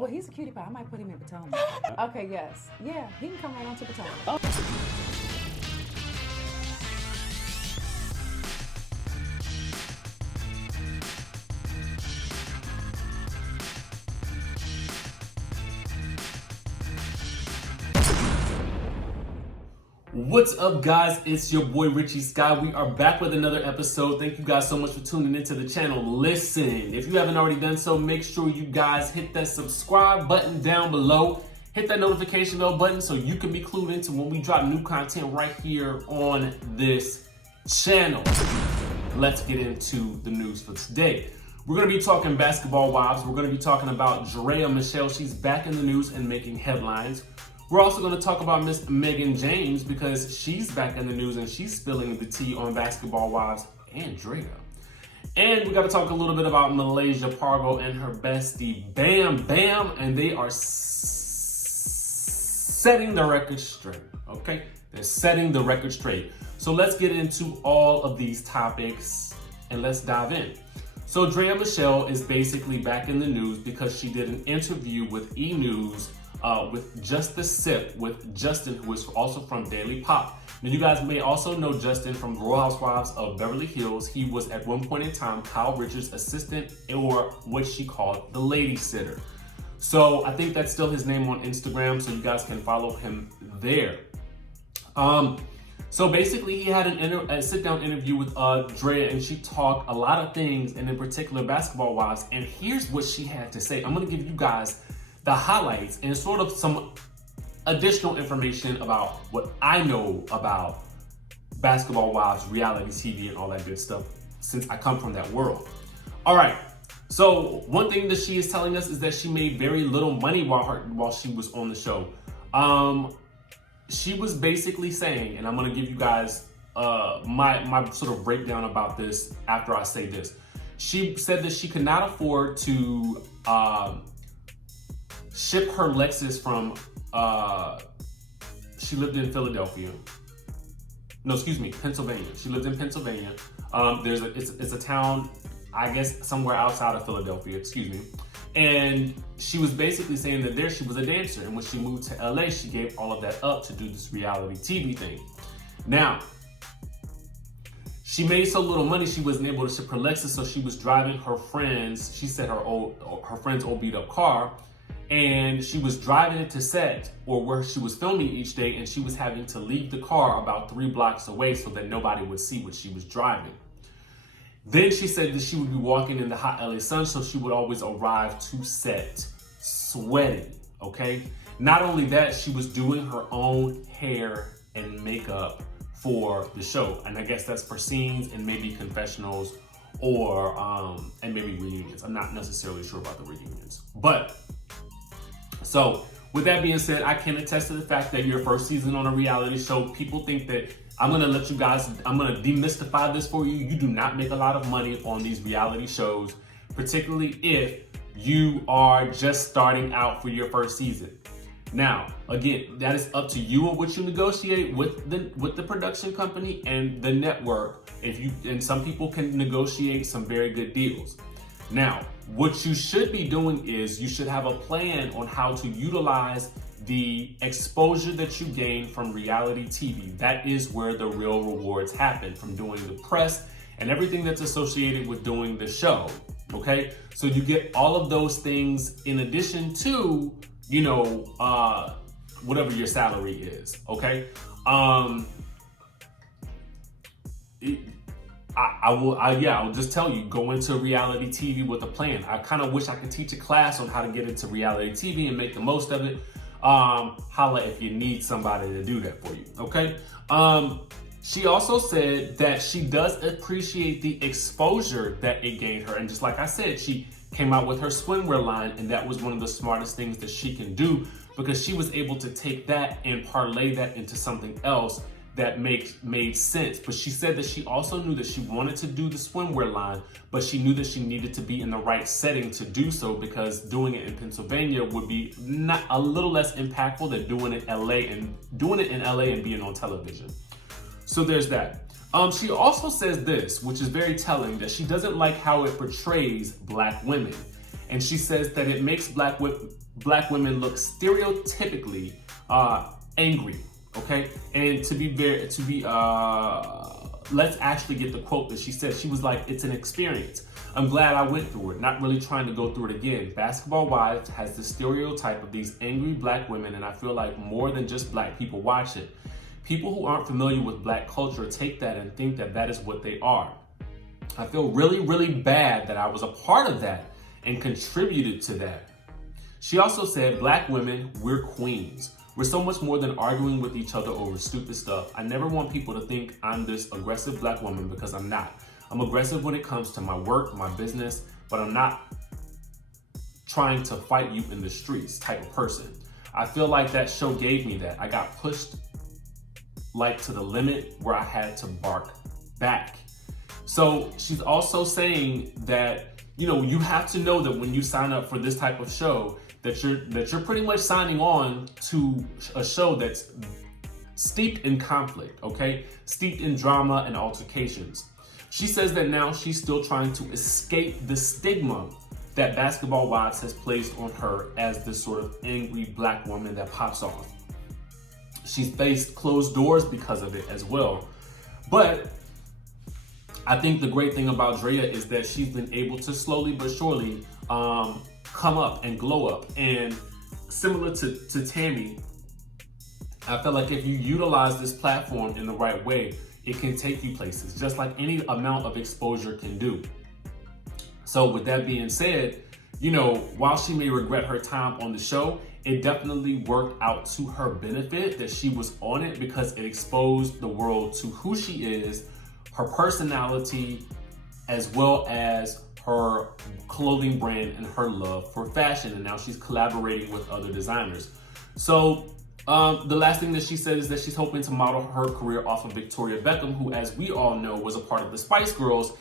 Well, he's a cutie pie. I might put him in Potomac. Okay, yes. Yeah, he can come right on to Potomac. What's up, guys? It's your boy Richie Sky. We are back with another episode. Thank you guys so much for tuning into the channel. Listen, if you haven't already done so, make sure you guys hit that subscribe button down below. Hit that notification bell button so you can be clued into when we drop new content right here on this channel. Let's get into the news for today. We're going to be talking basketball wives. We're going to be talking about Draya Michele. She's back in the news and making headlines. We're also going to talk about Miss Megan James because she's back in the news and she's spilling the tea on basketball wives and Draya. And we got to talk a little bit about Malaysia Pargo and her bestie Bam Bam, and they are setting the record straight, okay? They're setting the record straight. So let's get into all of these topics and let's dive in. So Draya Michele is basically back in the news because she did an interview with E! News with Just the Sip with Justin, who is also from Daily Pop. Now, you guys may also know Justin from Real Housewives of Beverly Hills. He was at one point in time Kyle Richards' assistant, or what she called the lady sitter. So I think that's still his name on Instagram, so you guys can follow him there. So basically, he had a sit-down interview with Draya, and she talked a lot of things, and in particular basketball wives. And here's what she had to say. I'm going to give you guys the highlights and sort of some additional information about what I know about basketball wives, reality TV, and all that good stuff, since I come from that world. All right. So one thing that she is telling us is that she made very little money while she was on the show. She was basically saying, and I'm going to give you guys my sort of breakdown about this after I say this. She said that she could not afford to ship her Lexus from, she lived in Philadelphia. No, excuse me, Pennsylvania. She lived in Pennsylvania. It's a town, I guess, somewhere outside of Philadelphia, excuse me. And she was basically saying that there she was a dancer. And when she moved to LA, she gave all of that up to do this reality TV thing. Now, she made so little money, she wasn't able to ship her Lexus, so she was driving her friends, she said her friend's old beat up car, and she was driving it to set, or where she was filming each day, and she was having to leave the car about 3 blocks away so that nobody would see what she was driving. Then she said that she would be walking in the hot LA sun, so she would always arrive to set sweating, okay? Not only that, she was doing her own hair and makeup for the show. And I guess that's for scenes and maybe confessionals or, and maybe reunions. I'm not necessarily sure about the reunions. But, so with that being said, I can attest to the fact that your first season on a reality show, people think that I'm gonna let you guys, I'm gonna demystify this for you. You do not make a lot of money on these reality shows, particularly if you are just starting out for your first season. Now, again, that is up to you and what you negotiate with the production company and the network. And some people can negotiate some very good deals. Now, what you should be doing is you should have a plan on how to utilize the exposure that you gain from reality TV. That is where the real rewards happen, from doing the press and everything that's associated with doing the show, okay? So you get all of those things in addition to, you know, whatever your salary is, okay? I'll just tell you, go into reality TV with a plan. I kind of wish I could teach a class on how to get into reality TV and make the most of it. Holla if you need somebody to do that for you, okay? She also said that she does appreciate the exposure that it gained her. And just like I said, she came out with her swimwear line, and that was one of the smartest things that she can do, because she was able to take that and parlay that into something else that made sense. But she said that she also knew that she wanted to do the swimwear line, but she knew that she needed to be in the right setting to do so, because doing it in Pennsylvania would be not a little less impactful than doing it in LA and being on television. So there's that. She also says this, which is very telling, that she doesn't like how it portrays Black women. And she says that it makes Black black women look stereotypically angry, okay? And let's actually get the quote that she said. She was like, "It's an experience. I'm glad I went through it, not really trying to go through it again. Basketball Wives has the stereotype of these angry black women, and I feel like more than just black people watch it. People who aren't familiar with black culture take that and think that that is what they are. I feel really, really bad that I was a part of that and contributed to that." She also said, "Black women, we're queens. We're so much more than arguing with each other over stupid stuff. I never want people to think I'm this aggressive black woman because I'm not. I'm aggressive when it comes to my work, my business, but I'm not trying to fight you in the streets type of person. I feel like that show gave me that. I got pushed like to the limit where I had to bark back." So she's also saying that, you know, you have to know that when you sign up for this type of show, that you're pretty much signing on to a show that's steeped in conflict, okay? Steeped in drama and altercations. She says that now she's still trying to escape the stigma that Basketball Wives has placed on her as this sort of angry black woman that pops off. She's faced closed doors because of it as well. But I think the great thing about Draya is that she's been able to slowly but surely come up and glow up. And similar to Tammy, I feel like if you utilize this platform in the right way, it can take you places, just like any amount of exposure can do. So with that being said, you know, while she may regret her time on the show, it definitely worked out to her benefit that she was on it, because it exposed the world to who she is, her personality, as well as her clothing brand and her love for fashion. And now she's collaborating with other designers. So the last thing that she said is that she's hoping to model her career off of Victoria Beckham, who, as we all know, was a part of the Spice Girls,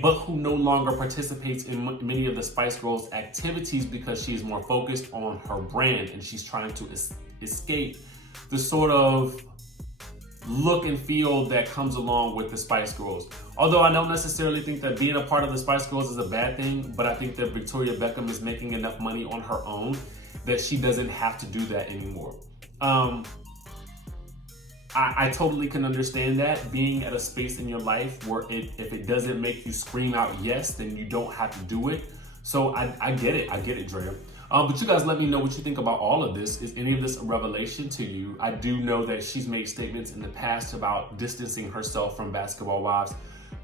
but who no longer participates in many of the Spice Girls activities because she is more focused on her brand, and she's trying to escape the sort of look and feel that comes along with the Spice Girls. Although I don't necessarily think that being a part of the Spice Girls is a bad thing, but I think that Victoria Beckham is making enough money on her own that she doesn't have to do that anymore. I totally can understand that, being at a space in your life where if it doesn't make you scream out yes, then you don't have to do it. So I get it, Draya. But you guys let me know what you think about all of this. Is any of this a revelation to you? I do know that she's made statements in the past about distancing herself from Basketball Wives,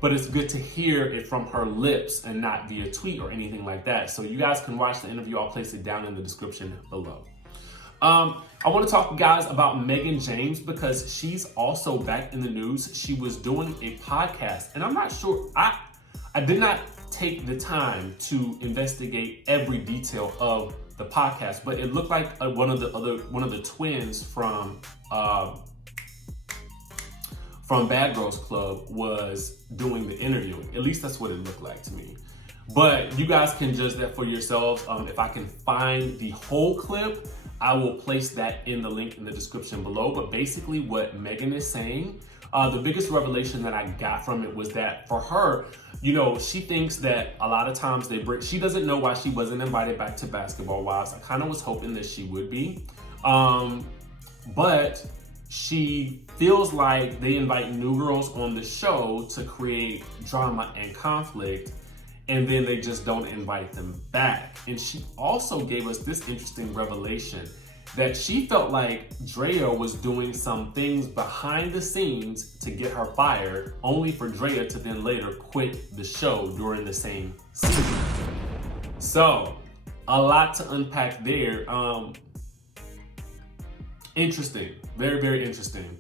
but it's good to hear it from her lips and not via tweet or anything like that. So you guys can watch the interview. I'll place it down in the description below. I want to talk, guys, about Megan James, because she's also back in the news. She was doing a podcast, and I'm not sure, I did not take the time to investigate every detail of the podcast, but it looked like one of the twins from Bad Girls Club was doing the interviewing. At least that's what it looked like to me. But you guys can judge that for yourselves. If I can find the whole clip, I will place that in the link in the description below. But basically what Megan is saying, the biggest revelation that I got from it was that for her, you know, she thinks that a lot of times she doesn't know why she wasn't invited back to Basketball Wives. I kind of was hoping that she would be. But she feels like they invite new girls on the show to create drama and conflict, and then they just don't invite them back. And she also gave us this interesting revelation that she felt like Draya was doing some things behind the scenes to get her fired, only for Draya to then later quit the show during the same season. So, a lot to unpack there. Interesting, very, very interesting.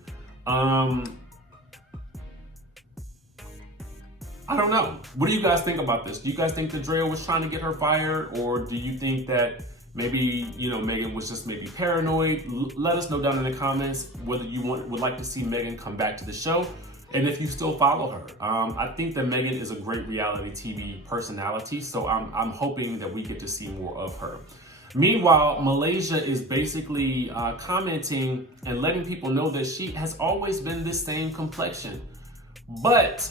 I don't know. What do you guys think about this? Do you guys think that Draya was trying to get her fired, or do you think that maybe, you know, Megan was just maybe paranoid? Let us know down in the comments whether you would like to see Megan come back to the show, and if you still follow her. I think that Megan is a great reality TV personality, so I'm hoping that we get to see more of her. Meanwhile, Malaysia is basically commenting and letting people know that she has always been this same complexion. But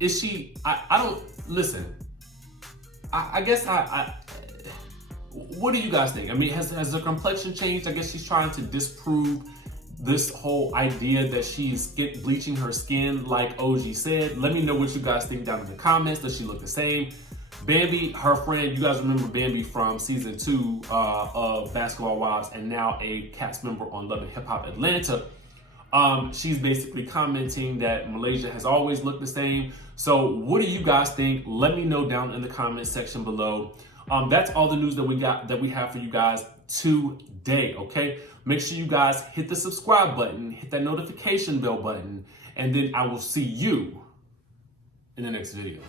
is she, I don't, listen, I guess What do you guys think? I mean, has her complexion changed? I guess she's trying to disprove this whole idea that she's bleaching her skin like OG said. Let me know what you guys think down in the comments. Does she look the same? Bambi, her friend, you guys remember Bambi from season 2 of Basketball Wives and now a cast member on Love and Hip Hop Atlanta. She's basically commenting that Malaysia has always looked the same. So what do you guys think? Let me know down in the comment section below. That's all the news that we have for you guys today, okay? Make sure you guys hit the subscribe button, hit that notification bell button, and then I will see you in the next video.